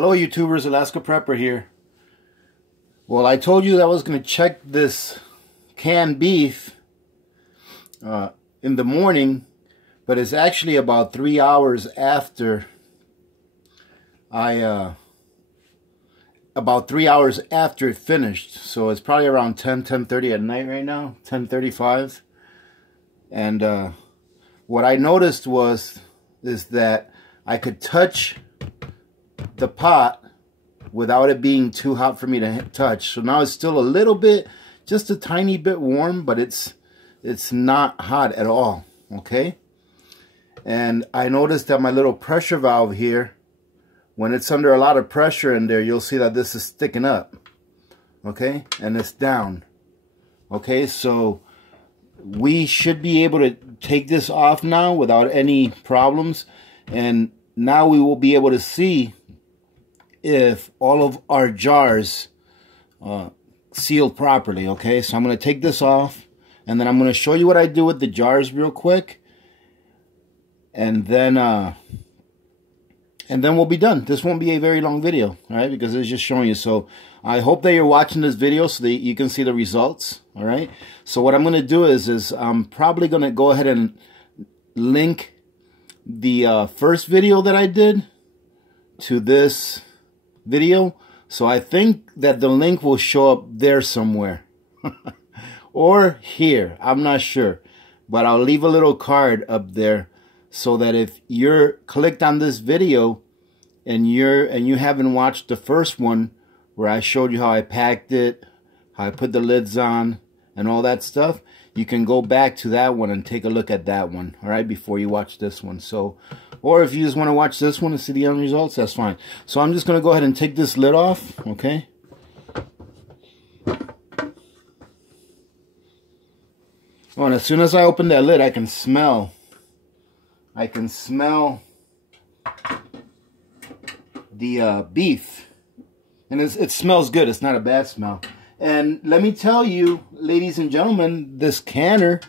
Hello YouTubers, Alaska Prepper here. Well, I told you that I was going to check this canned beef in the morning, but it's actually about 3 hours after it finished. So it's probably around 10:30 at night right now, 10:35. And what I noticed is that I could touch the pot without it being too hot for me to touch. So now it's still a little bit, just a tiny bit warm, but it's not hot at all, okay? And I noticed that my little pressure valve here, when it's under a lot of pressure in there, you'll see that this is sticking up, okay? And it's down, okay? So we should be able to take this off now without any problems. And now we will be able to see if all of our jars sealed properly, okay? So I'm going to take this off, and then I'm going to show you what I do with the jars real quick, and then we'll be done. This won't be a very long video, all right? Because it's just showing you. So I hope that you're watching this video so that you can see the results, all right? So what I'm going to do is I'm probably going to go ahead and link the first video that I did to this video. So I think that the link will show up there somewhere or here, I'm not sure, but I'll leave a little card up there so that if you're clicked on this video and you haven't watched the first one where I showed you how I packed it, how I put the lids on and all that stuff, you can go back to that one and take a look at that one, all right, before you watch this one. So, or if you just want to watch this one and see the end results, that's fine. So I'm just going to go ahead and take this lid off, okay? Oh, and as soon as I open that lid, I can smell the beef. And it smells good. It's not a bad smell. And let me tell you, ladies and gentlemen, this canner,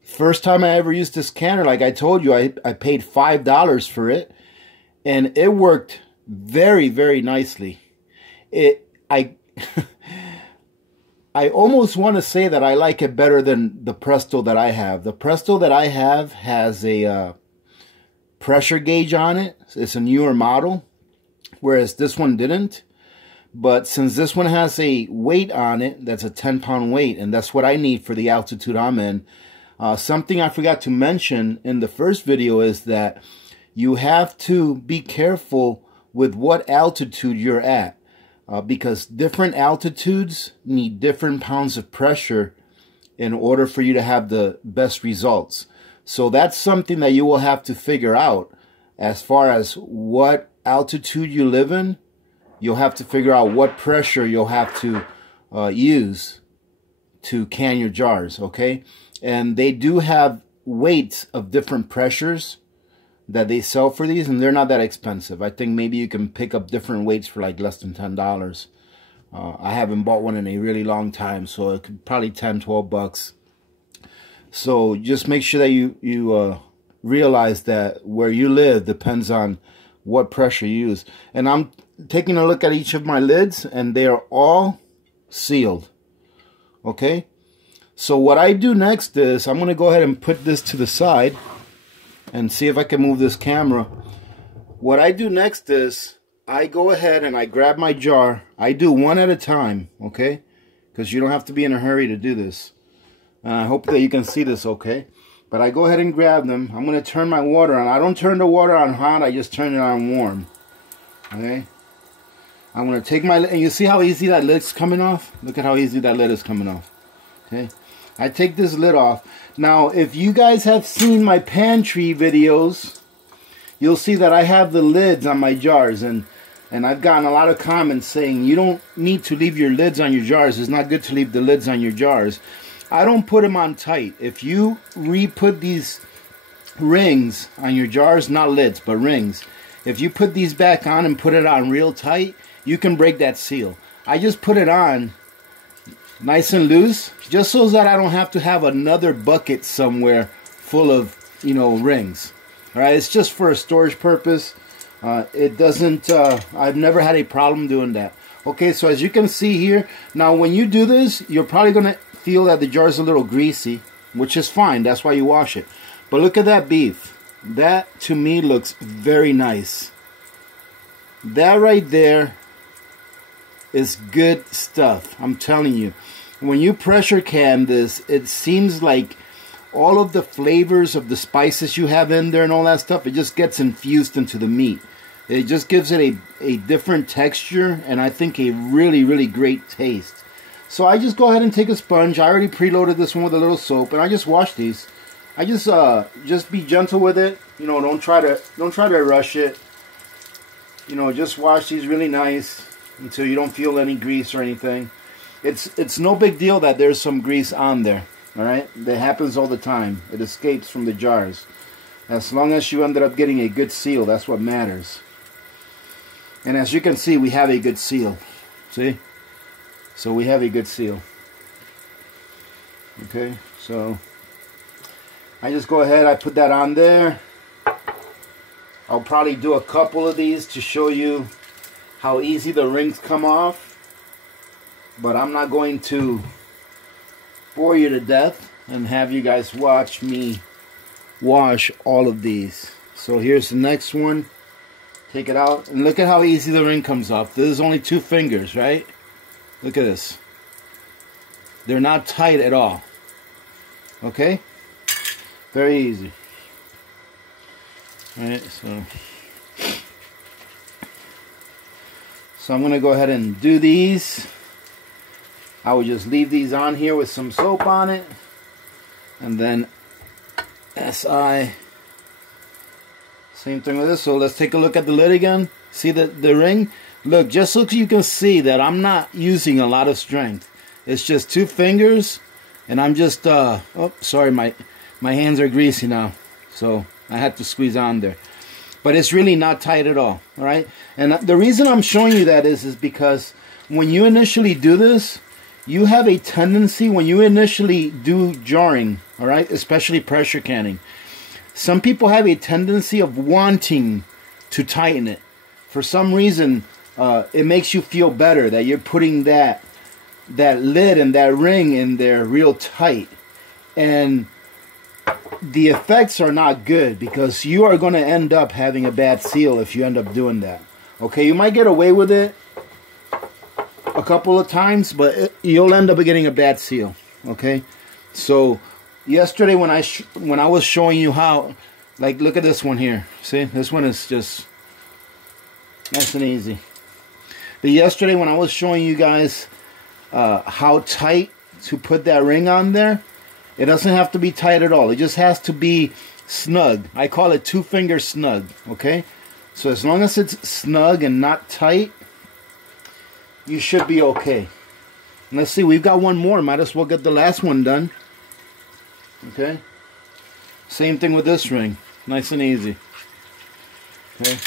first time I ever used this canner, like I told you, I paid $5 for it, and it worked very, very nicely. I almost want to say that I like it better than the Presto that I have. The Presto that I have has a pressure gauge on it. It's a newer model, whereas this one didn't. But since this one has a weight on it, that's a 10-pound weight, and that's what I need for the altitude I'm in. Something I forgot to mention in the first video is that you have to be careful with what altitude you're at, because different altitudes need different pounds of pressure in order for you to have the best results. So that's something that you will have to figure out as far as what altitude you live in. You'll have to figure out what pressure you'll have to use to can your jars, okay? And they do have weights of different pressures that they sell for these, and they're not that expensive. I think maybe you can pick up different weights for like less than $10. I haven't bought one in a really long time, so it could probably $10-12. So just make sure that you realize that where you live depends on what pressure you use. And I'm taking a look at each of my lids, and they are all sealed, okay? So what I do next is I'm going to go ahead and put this to the side and see if I can move this camera. What I do next is I go ahead and I grab my jar. I do one at a time, okay? Because you don't have to be in a hurry to do this. And I hope that you can see this okay. But I go ahead and grab them. I'm going to turn my water on. I don't turn the water on hot. I just turn it on warm, okay? I'm going to take my lid, and you see how easy that lid's coming off? Look at how easy that lid is coming off, okay? I take this lid off. Now, if you guys have seen my pantry videos, you'll see that I have the lids on my jars, and I've gotten a lot of comments saying you don't need to leave your lids on your jars. It's not good to leave the lids on your jars. I don't put them on tight. If you re-put these rings on your jars, not lids, but rings, if you put these back on and put it on real tight, you can break that seal. I just put it on nice and loose, just so that I don't have to have another bucket somewhere full of, rings. All right, it's just for a storage purpose. It doesn't, I've never had a problem doing that. Okay, so as you can see here, now when you do this, you're probably going to feel that the jar is a little greasy, which is fine. That's why you wash it. But look at that beef. That, to me, looks very nice. That right there is good stuff. I'm telling you. When you pressure can this, it seems like all of the flavors of the spices you have in there and all that stuff, it just gets infused into the meat. It just gives it a different texture, and I think a really, really great taste. So I just go ahead and take a sponge. I already preloaded this one with a little soap, and I just wash these. I just be gentle with it. You know, don't try to rush it. You know, just wash these really nice until you don't feel any grease or anything. It's no big deal that there's some grease on there. All right, that happens all the time. It escapes from the jars. As long as you ended up getting a good seal, that's what matters. And as you can see, we have a good seal. See? So we have a good seal. Okay, so I just go ahead, I put that on there. I'll probably do a couple of these to show you how easy the rings come off. But I'm not going to bore you to death and have you guys watch me wash all of these. So here's the next one. Take it out and look at how easy the ring comes off. This is only 2 fingers, right? Look at this. They're not tight at all. Okay? Very easy. Alright, so I'm going to go ahead and do these. I will just leave these on here with some soap on it. And then same thing with this. So let's take a look at the lid again. See the ring? Look, just so you can see that I'm not using a lot of strength. It's just 2 fingers, and I'm just oh, sorry, my hands are greasy now, so I had to squeeze on there. But it's really not tight at all. All right, and the reason I'm showing you that is because when you initially do this, you have a tendency when you initially do jarring, all right, especially pressure canning. Some people have a tendency of wanting to tighten it. For some reason, it makes you feel better that you're putting that lid and that ring in there real tight. And the effects are not good because you are going to end up having a bad seal if you end up doing that. Okay, you might get away with it a couple of times, but you'll end up getting a bad seal. Okay, so yesterday when I was showing you how, like, look at this one here. See, this one is just nice and easy. But yesterday when I was showing you guys how tight to put that ring on there, it doesn't have to be tight at all. It just has to be snug. I call it 2-finger snug. Okay, so as long as it's snug and not tight, you should be okay. And let's see, we've got one more. Might as well get the last one done. Okay, same thing with this ring, nice and easy. Okay,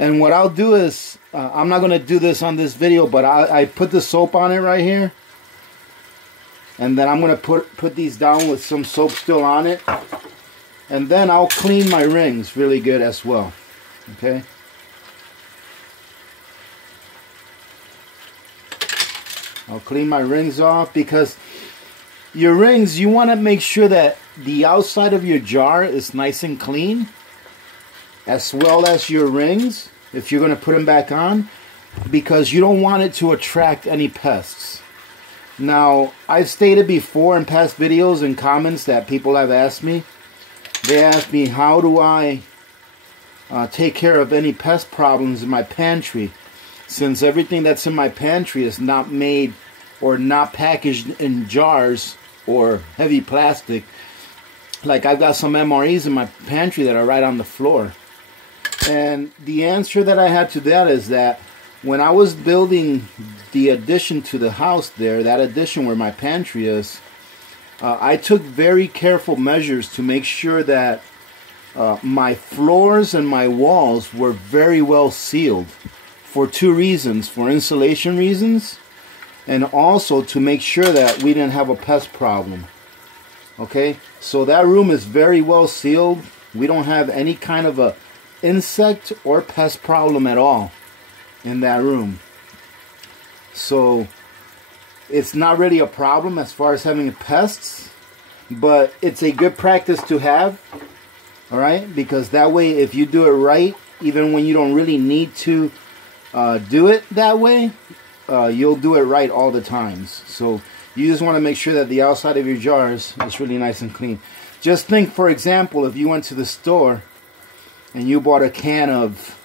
and what I'll do is I'm not going to do this on this video, but I put the soap on it right here, and then I'm going to put these down with some soap still on it, and then I'll clean my rings really good as well. Okay, I'll clean my rings off because your rings, you want to make sure that the outside of your jar is nice and clean, as well as your rings if you're going to put them back on, because you don't want it to attract any pests. Now, I've stated before in past videos and comments that people have asked me. They asked me, how do I take care of any pest problems in my pantry, since everything that's in my pantry is not made or not packaged in jars or heavy plastic. Like, I've got some MREs in my pantry that are right on the floor. And the answer that I had to that is that when I was building the addition to the house there, that addition where my pantry is, I took very careful measures to make sure that my floors and my walls were very well sealed, for 2 reasons: for insulation reasons, and also to make sure that we didn't have a pest problem. Okay, so that room is very well sealed. We don't have any kind of a insect or pest problem at all in that room. So it's not really a problem as far as having pests, but it's a good practice to have, all right? Because that way, if you do it right, even when you don't really need to do it that way, you'll do it right all the times. So you just want to make sure that the outside of your jars is really nice and clean. Just think, for example, if you went to the store and you bought a can of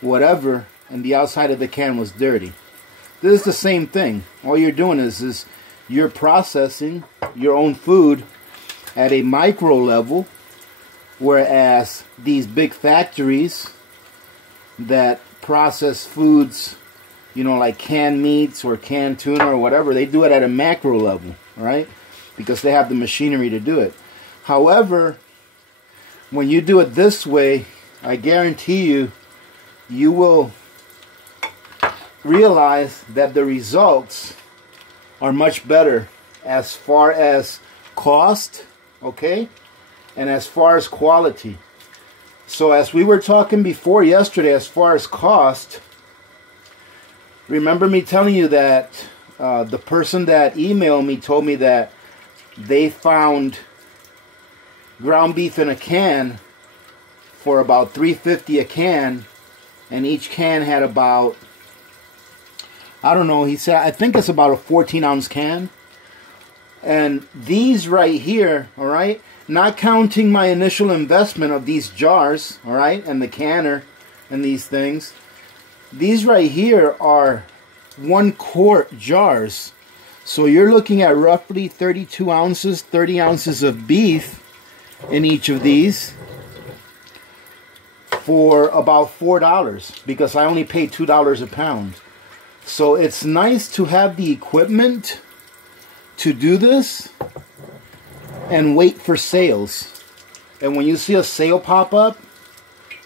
whatever and the outside of the can was dirty. This is the same thing. All you're doing is you're processing your own food at a micro level, whereas these big factories that process foods, you know, like canned meats or canned tuna or whatever, they do it at a macro level, right? Because they have the machinery to do it. However, when you do it this way, I guarantee you, you will realize that the results are much better as far as cost, okay, and as far as quality. So as we were talking before yesterday, as far as cost, remember me telling you that the person that emailed me told me that they found ground beef in a can for about $3.50 a can, and each can had about, I don't know, he said, I think it's about a 14-ounce can. And these right here, all right, not counting my initial investment of these jars, all right, and the canner and these things, these right here are 1-quart jars. So you're looking at roughly 32 ounces, 30 ounces of beef in each of these for about $4, because I only paid $2 a pound. So it's nice to have the equipment to do this and wait for sales. And when you see a sale pop up,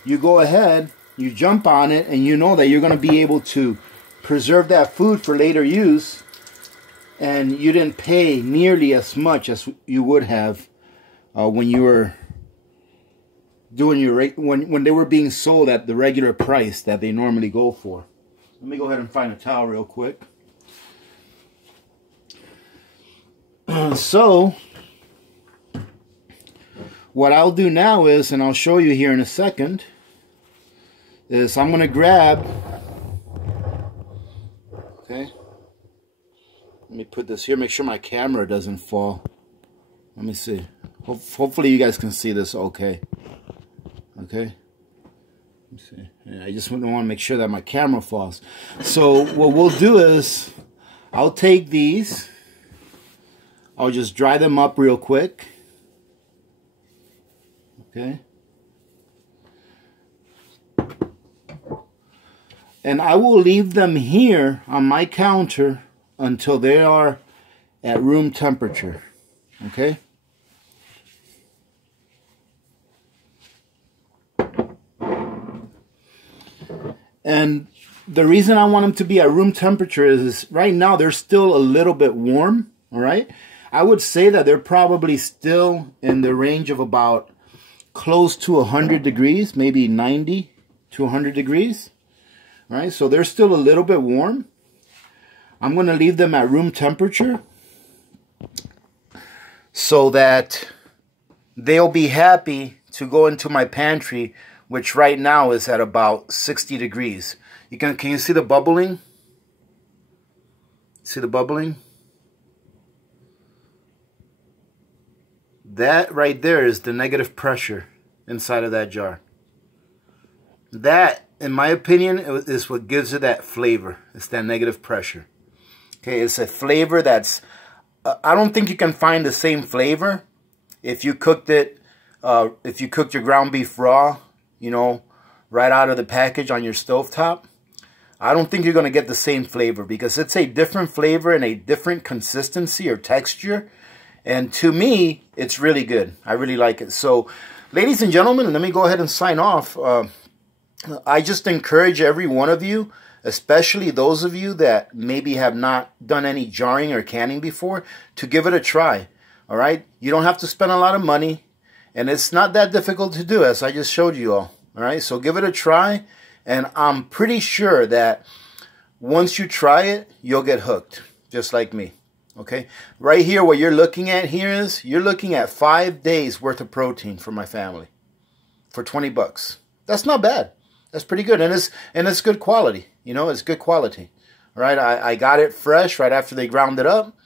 you go ahead, you jump on it, and you know that you're going to be able to preserve that food for later use, and you didn't pay nearly as much as you would have when you were doing your when they were being sold at the regular price that they normally go for. Let me go ahead and find a towel real quick. So what I'll do now is, and I'll show you here in a second, is I'm going to grab, okay, let me put this here, make sure my camera doesn't fall. Let me see. Hopefully you guys can see this okay. Okay. Let me see. Yeah, I just want to make sure that my camera falls. So what we'll do is, I'll take these, I'll just dry them up real quick. Okay. And I will leave them here on my counter until they are at room temperature. Okay. And the reason I want them to be at room temperature is right now they're still a little bit warm, all right? I would say that they're probably still in the range of about close to 100 degrees, maybe 90 to 100 degrees, all right? So they're still a little bit warm. I'm going to leave them at room temperature so that they'll be happy to go into my pantry, which right now is at about 60 degrees. Can you see the bubbling? See the bubbling? That right there is the negative pressure inside of that jar. That, in my opinion, is what gives it that flavor. It's that negative pressure. Okay, it's a flavor that's, I don't think you can find the same flavor if you cooked it, if you cooked your ground beef raw, you know, right out of the package on your stovetop. I don't think you're going to get the same flavor because it's a different flavor and a different consistency or texture. And to me, it's really good. I really like it. So, ladies and gentlemen, let me go ahead and sign off. I just encourage every one of you, especially those of you that maybe have not done any jarring or canning before, to give it a try. All right? You don't have to spend a lot of money. And it's not that difficult to do, as I just showed you all. All right, so give it a try. And I'm pretty sure that once you try it, you'll get hooked, just like me. Okay, right here, what you're looking at here is you're looking at 5 days worth of protein for my family for 20 bucks. That's not bad. That's pretty good, and it's good quality. You know, it's good quality. All right, I got it fresh right after they ground it up.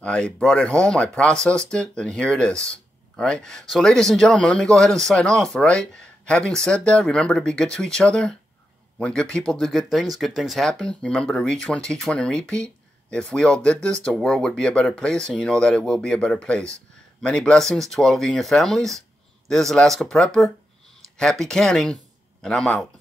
I brought it home, I processed it, and here it is. All right, so ladies and gentlemen, let me go ahead and sign off. All right, having said that, remember to be good to each other. When good people do good things happen. Remember to reach one, teach one, and repeat. If we all did this, the world would be a better place, and you know that it will be a better place. Many blessings to all of you and your families. This is Alaska Prepper. Happy canning, and I'm out.